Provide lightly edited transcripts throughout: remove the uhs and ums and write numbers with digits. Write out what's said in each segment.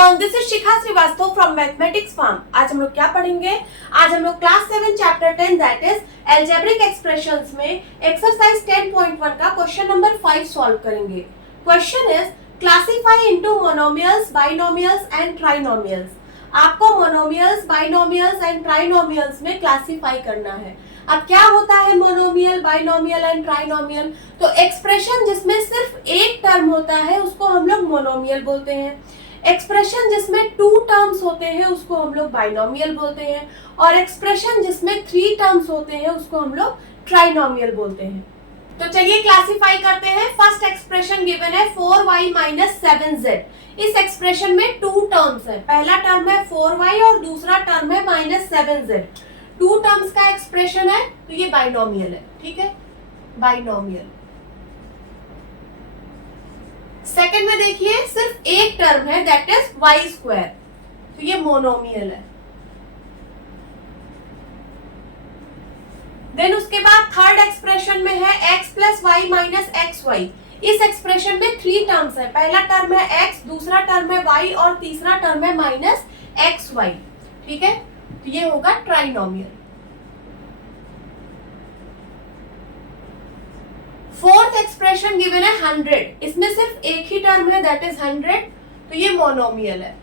Everyone, this is Shikha Srivastava from mathematics farm. आज हम लोग क्या पढ़ेंगे? आज हम लोग class 7 chapter 10 that is algebraic expressions में एक्सरसाइज 10.1 का क्वेश्चन नंबर 5 सॉल्व करेंगे। Question is classify into monomials, binomials and trinomials. आपको मोनोमियल्स, बाइनोमियल्स एंड ट्राइनोमियल्स में क्लासिफाई करना है। अब क्या होता है मोनोमियल, बाइनोमियल एंड ट्राइनोमियल? तो एक्सप्रेशन जिसमें सिर्फ एक टर्म होता है उसको हम लोग मोनोमियल बोलते हैं। एक्सप्रेशन जिसमें टू टर्म्स होते हैं उसको हम लोग बाइनोमियल बोलते हैं, और एक्सप्रेशन जिसमें थ्री टर्म्स होते हैं उसको हम लोग ट्राइनोमियल बोलते हैं। तो चलिए क्लासिफाई करते हैं। फर्स्ट एक्सप्रेशन गिवन है 4y माइनस 7z। इस एक्सप्रेशन में टू टर्म्स है, पहला टर्म है 4y और दूसरा टर्म है माइनस 7z। टू टर्म्स का एक्सप्रेशन है तो ये बाइनोमियल है, ठीक है, बाइनोमियल। सेकंड में देखिए सिर्फ एक टर्म है दैट इज वाई स्क्वायर, तो ये मोनोमियल है। देन उसके बाद थर्ड एक्सप्रेशन में है x plus Y minus X Y. इस एक्सप्रेशन में थ्री टर्म्स है, पहला टर्म है x, दूसरा टर्म है y और तीसरा टर्म है माइनस एक्स वाई, ठीक है, तो ये होगा ट्राइनोमियल। फोर्थ एक्सप्रेशन गिवन है 100। इसमें सिर्फ एक ही टर्म है दैट इज 100, तो ये मोनोमियल है।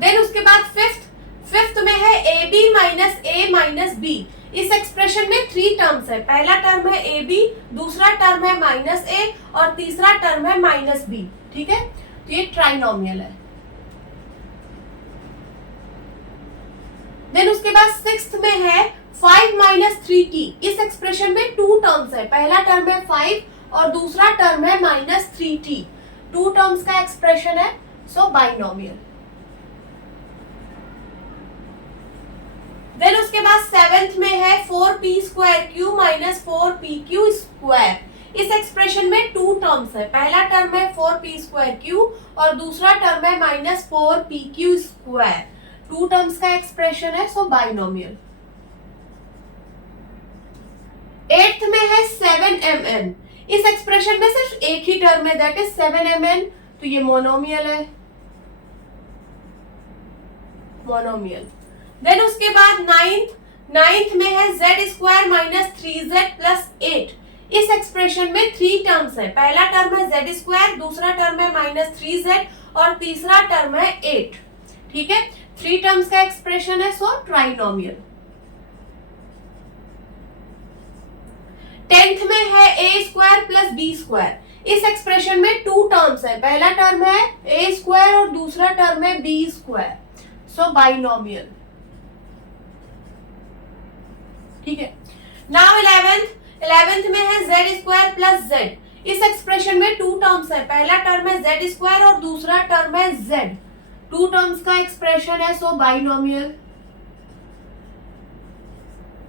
देन उसके बाद फिफ्थ में है ab minus a minus b। इस एक्सप्रेशन में थ्री टर्म्स है, पहला टर्म है ab, दूसरा टर्म है माइनस a और तीसरा टर्म है माइनस b, ठीक है, तो ये ट्राइनोमियल है। देन उसके बाद सिक्स्थ में है 5 माइनस 3t। इस एक्सप्रेशन में टू टर्म्स है, पहला टर्म है 5 और दूसरा टर्म है माइनस 3t। टू टर्म्स का एक्सप्रेशन है, सो बाइनोमियल। देन उसके बाद सेवेंथ में है 4p square Q minus 4pq square. इस एक्सप्रेशन में टू टर्म्स है, पहला टर्म है 4p स्क्वायर क्यू और दूसरा टर्म है minus 4pq square. Two terms का एक्सप्रेशन है, सो बाइनोमियल। एट्थ में है 7mn। इस एक्सप्रेशन में सिर्फ एक ही टर्म है दैट इज 7mn, तो ये मोनोमियल है, मोनोमियल। देन उसके बाद नाइन्थ में है z square minus 3z plus 8। इस एक्सप्रेशन में थ्री टर्म्स है, पहला टर्म है z स्क्वायर, दूसरा टर्म है माइनस 3z और तीसरा टर्म है 8, ठीक है, थ्री टर्म्स का एक्सप्रेशन है, सो ट्राइनोमियल। टेंथ में है a square plus b square. इस एक्सप्रेशन में टू टर्म्स है, पहला टर्म है a स्क्वायर और दूसरा टर्म है b स्क्वायर, सो बाइनोमियल, ठीक है। नाउ 11th में है z स्क्वायर प्लस z। इस एक्सप्रेशन में टू टर्म्स है, पहला टर्म है z स्क्वायर और दूसरा टर्म है z। टू टर्म्स का एक्सप्रेशन है, सो बाइनोमियल।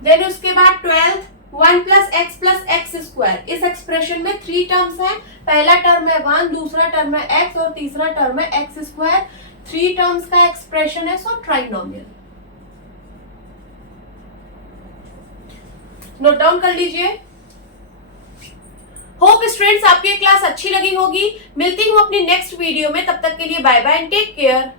देन उसके बाद 12th 1 प्लस एक्स स्क्वायर। इस एक्सप्रेशन में थ्री टर्म्स है, पहला टर्म है 1, दूसरा टर्म है x और तीसरा टर्म है एक्स स्क्वायर। थ्री टर्म्स का एक्सप्रेशन है, सो ट्राइनोमियल। नोट डाउन कर लीजिए। होप स्टूडेंट्स आपकी क्लास अच्छी लगी होगी। मिलती हूँ अपनी नेक्स्ट वीडियो में, तब तक के लिए bye bye and take care.